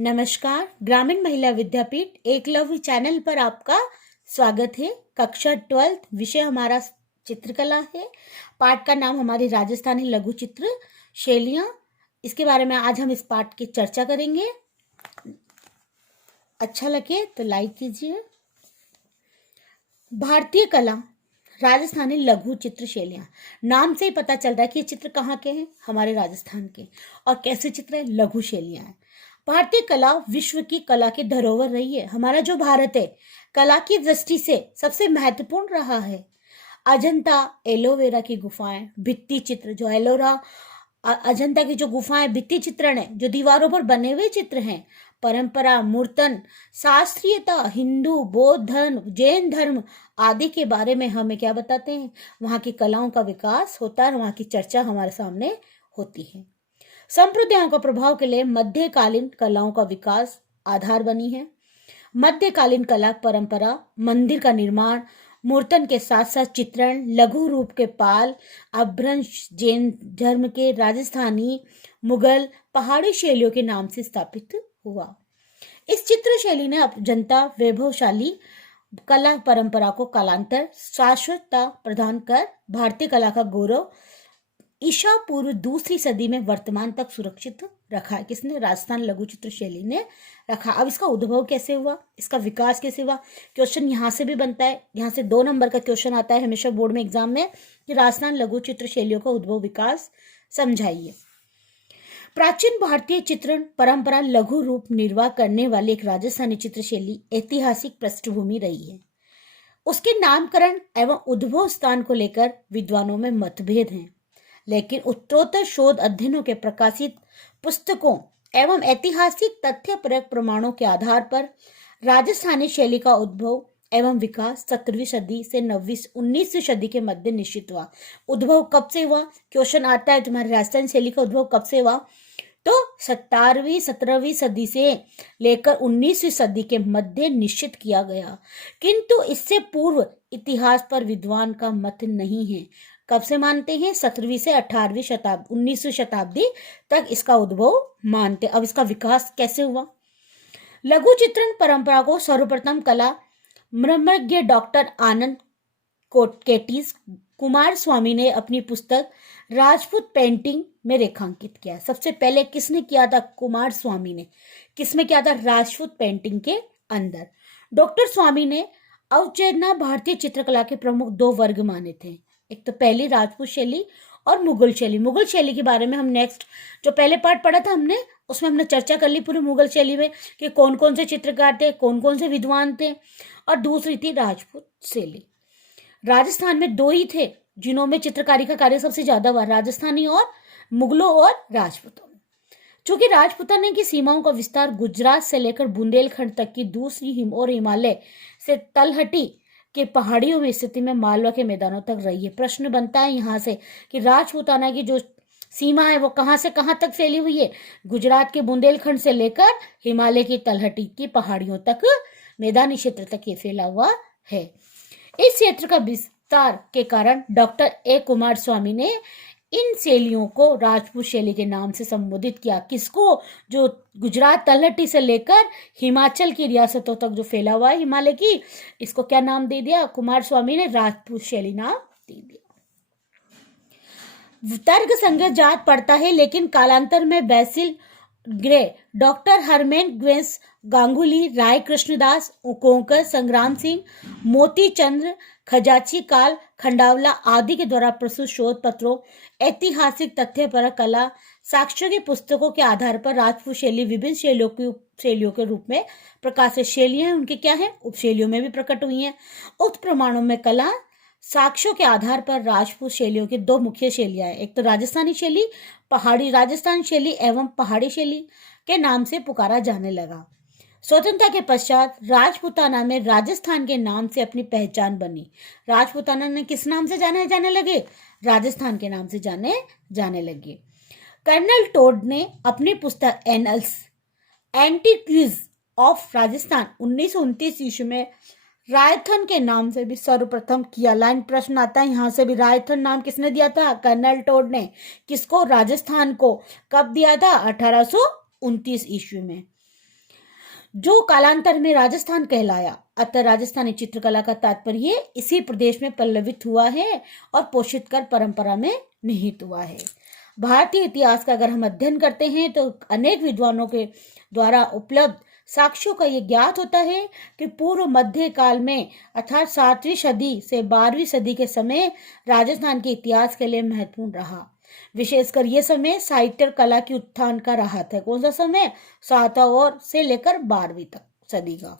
नमस्कार। ग्रामीण महिला विद्यापीठ एकलव्य चैनल पर आपका स्वागत है। कक्षा 12th विषय हमारा चित्रकला है। पाठ का नाम हमारी राजस्थानी लघु चित्र शैलियाँ। इसके बारे में आज हम इस पाठ की चर्चा करेंगे। अच्छा लगे तो लाइक कीजिए। भारतीय कला राजस्थानी लघु चित्र शैलियाँ, नाम से ही पता चल रहा है कि ये चित्र कहाँ के हैं, हमारे राजस्थान के। और कैसे चित्र है, लघु शैलियाँ हैं। भारतीय कला विश्व की कला की धरोहर रही है। हमारा जो भारत है कला की दृष्टि से सबसे महत्वपूर्ण रहा है। अजंता एलोवेरा की गुफाएं, भित्ति चित्र जो अजंता की जो गुफाएं भित्ति चित्रण है, जो दीवारों पर बने हुए चित्र हैं, परंपरा, मूर्तन, शास्त्रीयता, हिंदू, बौद्ध धर्म, जैन धर्म आदि के बारे में हमें क्या बताते हैं, वहाँ की कलाओं का विकास होता है, वहाँ की चर्चा हमारे सामने होती है। संप्रदायों का प्रभाव के लिए मध्यकालीन कलाओं का विकास आधार बनी है। मध्यकालीन कला परंपरा, मंदिर का निर्माण, मूर्तन के साथ साथ चित्रण, लघु रूप के पाल, अपभ्रंश, जैन धर्म के, राजस्थानी, मुगल, पहाड़ी शैलियों के नाम से स्थापित हुआ। इस चित्र शैली ने जनता वैभवशाली कला परंपरा को कालांतर शाश्वतता प्रदान कर भारतीय कला का गौरव ईसा पूर्व दूसरी सदी में वर्तमान तक सुरक्षित रखा है। किसने? राजस्थान लघु चित्र शैली ने रखा। अब इसका उद्भव कैसे हुआ, इसका विकास कैसे हुआ, क्वेश्चन यहाँ से भी बनता है। यहाँ से 2 नंबर का क्वेश्चन आता है हमेशा बोर्ड में एग्जाम में कि राजस्थान लघु चित्र शैलियों का उद्भव विकास समझाइए। प्राचीन भारतीय चित्रण परंपरा लघु रूप निर्वाह करने वाली एक राजस्थानी चित्र शैली ऐतिहासिक पृष्ठभूमि रही है। उसके नामकरण एवं उद्भव स्थान को लेकर विद्वानों में मतभेद हैं, लेकिन उत्तरोत्तर शोध अध्ययनों के प्रकाशित पुस्तकों एवं ऐतिहासिक तथ्यपरक प्रमाणों के आधार पर राजस्थानी शैली का उद्भव एवं विकास 17वीं सदी से 19वीं सदी के मध्य निश्चित हुआ। उद्भव कब से हुआ, क्वेश्चन आता है तुम्हारे राजस्थानी शैली का उद्भव कब से हुआ, तो 17वीं सदी से लेकर 19वीं सदी के मध्य निश्चित किया गया। किंतु इससे पूर्व इतिहास पर विद्वान का मत नहीं है। कब से मानते हैं? 17वीं से 18वीं शताब्दी 19वीं शताब्दी तक इसका उद्भव मानते। अब इसका विकास कैसे हुआ? लघु चित्रण परंपरा को सर्वप्रथम कला मर्मज्ञ डॉक्टर आनंद केटीस कुमार स्वामी ने अपनी पुस्तक राजपूत पेंटिंग में रेखांकित किया। सबसे पहले किसने किया था? कुमार स्वामी ने। किसमें किया था? राजपूत पेंटिंग के अंदर। डॉक्टर स्वामी ने अवचेतना भारतीय चित्रकला के प्रमुख 2 वर्ग माने थे। एक तो पहली राजपूत शैली और मुगल शैली। मुगल शैली के बारे में हम नेक्स्ट जो पहले पार्ट पढ़ा था हमने, उसमें हमने चर्चा कर ली पूरी मुगल शैली में कि कौन कौन से चित्रकार थे, कौन कौन से विद्वान थे। और दूसरी थी राजपूत शैली। राजस्थान में 2 ही थे जिन्होंने चित्रकारी का कार्य सबसे ज्यादा हुआ, राजस्थानी और मुगलों और राजपूतों में। चूंकि राजपूताना की सीमाओं का विस्तार गुजरात से लेकर बुंदेलखंड तक की दूसरी और हिमालय से तलहटी के पहाड़ियों में स्थिति में मालवा के मैदानों तक रही है। प्रश्न बनता है यहाँ से कि राजपूताना की जो सीमा है वो कहाँ से कहाँ तक फैली हुई है? गुजरात के बुंदेलखंड से लेकर हिमालय की तलहटी की पहाड़ियों तक, मैदानी क्षेत्र तक ये फैला हुआ है। इस क्षेत्र का विस्तार के कारण डॉक्टर ए कुमार स्वामी ने इन शैलियों को राजपूत शैली के नाम से संबोधित किया। किसको? जो गुजरात तलहटी से लेकर हिमाचल की रियासतों तक जो फैला हुआ है हिमालय की, इसको क्या नाम दे दिया? कुमार स्वामी ने राजपूत शैली नाम दे दिया। तर्क संगत जात पड़ता है, लेकिन कालांतर में बैसिल ग्रे, डॉक्टर हरमेन ग्वेंस गांगुली, राय कृष्णदास कोंकर, संग्राम सिंह, मोती चंद्र खजाची काल खंडावला आदि के द्वारा प्रस्तुत शोध पत्रों, ऐतिहासिक तथ्य पर कला साक्ष्यों की पुस्तकों के आधार पर राजपूत शैली विभिन्न शैलियों के रूप में प्रकाशित शैलियां उनके क्या है, उपशैलियों में भी प्रकट हुई हैं। उक्त प्रमाणों में कला साक्ष्यों के आधार पर राजपूत शैलियों की 2 मुख्य शैलियां हैं। एक तो राजस्थानी शैली, पहाड़ी राजस्थान शैली एवं पहाड़ी शैली के नाम से पुकारा जाने लगा। स्वतंत्रता के पश्चात राजपूताना में राजस्थान के नाम से अपनी पहचान बनी। राजपूताना ने किस नाम से जाने लगे? राजस्थान के नाम से जाने लगे। कर्नल टोड ने अपनी पुस्तक एनल्स एंटीक्वीज ऑफ राजस्थान 1929 ईस्वी में रायथन के नाम से भी सर्वप्रथम किया। लाइन प्रश्न आता है यहाँ से भी, रायथन नाम किसने दिया था? कर्नल टोड ने। किसको? राजस्थान को। कब दिया था? 1829 ईस्वी में। जो कालांतर में राजस्थान कहलाया। अतः राजस्थानी चित्रकला का तात्पर्य इसी प्रदेश में पल्लवित हुआ है और पोषित कर परंपरा में निहित हुआ है। भारतीय इतिहास का अगर हम अध्ययन करते हैं तो अनेक विद्वानों के द्वारा उपलब्ध साक्ष्यों का ये ज्ञात होता है कि पूर्व मध्य काल में अर्थात 7वीं सदी से 12वीं सदी के समय राजस्थान के इतिहास के लिए महत्वपूर्ण रहा। विशेषकर ये समय साहित्य और कला की उत्थान का रहा था। कौन सा समय? 7वीं से लेकर 12वीं तक सदी का।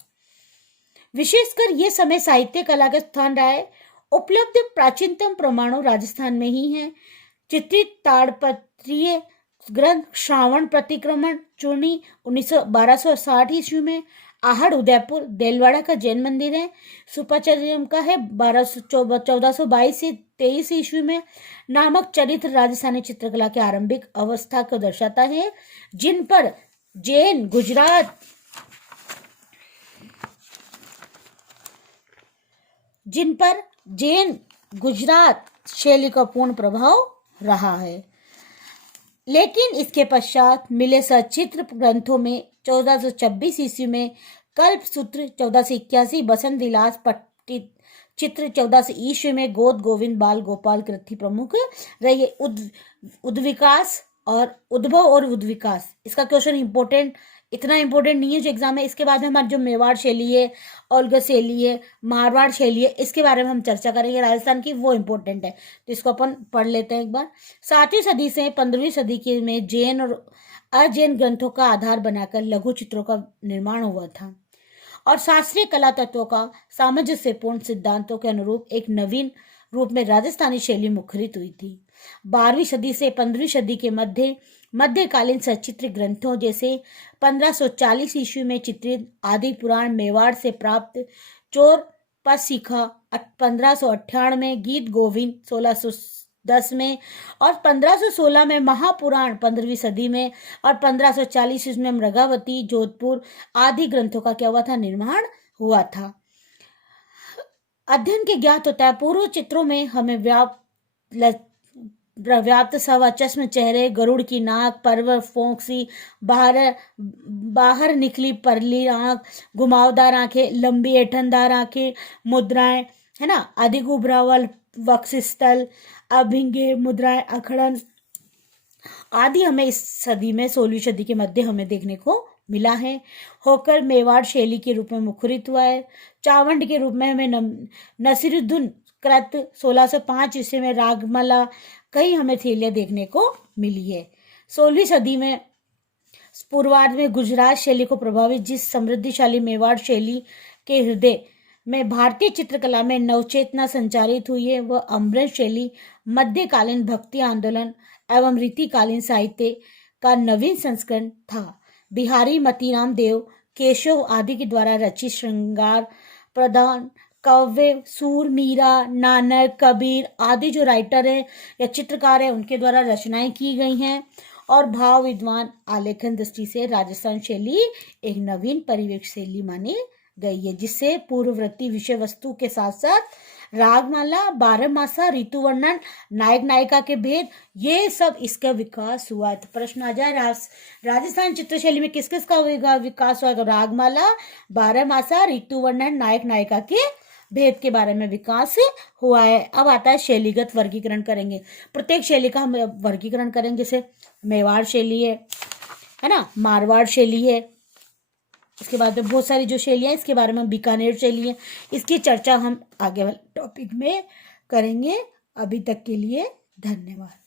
विशेषकर ये समय साहित्य कला का स्थान रहा है। उपलब्ध प्राचीनतम प्रमाणों राजस्थान में ही है। चित्रित ताड़पत्रीय ग्रंथ श्रावण प्रतिक्रमण चूर्णी 1260 ईस्वी में। आहड़ उदयपुर देलवाड़ा का जैन मंदिर है। सुपाचर्यम का है 1422 से 23 ईस्वी में। नामक चरित्र राजस्थानी चित्रकला के आरंभिक अवस्था को दर्शाता है, जिन पर जैन गुजरात शैली का पूर्ण प्रभाव रहा है। लेकिन इसके पश्चात मिले सचित्र ग्रंथों में 1426 ईस्वी में कल्पसूत्र, 1481 बसंत विलास पट्टित चित्र, 1400 ईस्वी में गोद गोविंद बाल गोपाल कृति प्रमुख रही। उद्विकास और उद्भव और उद्विकास, इसका क्वेश्चन इंपॉर्टेंट, इतना इंपॉर्टेंट नहीं है जो एग्जाम में। इसके बाद में हमारी जो मेवाड़ शैली है, ओल्ग शैली है, मारवाड़ शैली है, इसके बारे में हम चर्चा करेंगे राजस्थान की, वो इंपॉर्टेंट है, तो इसको अपन पढ़ लेते हैं एक बार। 7वीं सदी से 15वीं सदी के में जैन और अजैन ग्रंथों का आधार बनाकर लघु चित्रों का निर्माण हुआ था और शास्त्रीय कला तत्वों का सामंजस्यपूर्ण सिद्धांतों के अनुरूप एक नवीन रूप में राजस्थानी शैली मुखरित हुई थी। 12वीं सदी से 15वीं सदी के मध्यकालीन सचित्र ग्रंथों जैसे 1540 ईस्वी में चित्रित आदि पुराण मेवाड़ से प्राप्त चोर पसिखा 1598 में, गीत गोविंद 1610 में और 1516 में महापुराण 15वीं सदी में और 1540 ईस्वी में मृगावती जोधपुर आदि ग्रंथों का क्या हुआ था? निर्माण हुआ था। अध्ययन के ज्ञात होता है पूर्व चित्रों में हमें व्याप्त सवा चश्म चेहरे, गरुड़ की नाक, परवर फोंकसी, बाहर निकली परली आंख, घुमावदार आंखें, लंबी ऐठनदार आंखें, मुद्राएं, है ना, अधिक उभरावल वक्षस्थल, अभिंगे मुद्राएं, अखड़न आदि हमें इस सदी में 16वीं सदी के मध्य हमें देखने को मिला है। होकर मेवाड़ शैली के रूप में मुखरित हुआ है। चावंड के रूप में हमें नसीरुद्दीन कृत 1605 ईस्वी में रागमाला कई हमें थैलियां देखने को मिली है। 16वीं सदी में पूर्वार्ध में गुजरात शैली को प्रभावित जिस समृद्धिशाली मेवाड़ शैली के हृदय में भारतीय चित्रकला में नवचेतना संचारित हुई है, वह अमृत शैली मध्यकालीन भक्ति आंदोलन एवं रीतिकालीन साहित्य का नवीन संस्करण था। बिहारी मतीराम देव, केशव आदि के द्वारा रचित श्रृंगार प्रधान काव्य सूर, मीरा, नानक, कबीर आदि जो राइटर है या चित्रकार है उनके द्वारा रचनाएं की गई हैं और भाव विद्वान आलेखन दृष्टि से राजस्थान शैली एक नवीन परिवेश शैली मानी गई है, जिससे पूर्ववर्ती विषय वस्तु के साथ साथ रागमाला, 12 मासा, ऋतु वर्णन, नायक नायिका के भेद, ये सब इसका विकास हुआ। तो प्रश्न आ जाए राजस्थान चित्रशैली में किस किस का विकास हुआ? तो रागमाला, 12 मासा, ऋतु वर्णन, नायक नायिका के भेद के बारे में विकास हुआ है। अब आता है शैलीगत वर्गीकरण करेंगे। प्रत्येक शैली का हम वर्गीकरण करेंगे, जैसे मेवाड़ शैली है ना, मारवाड़ शैली है, इसके बाद में बहुत सारी जो शैलियाँ इसके बारे में, बीकानेर शैली है, इसकी चर्चा हम आगे वाले टॉपिक में करेंगे। अभी तक के लिए धन्यवाद।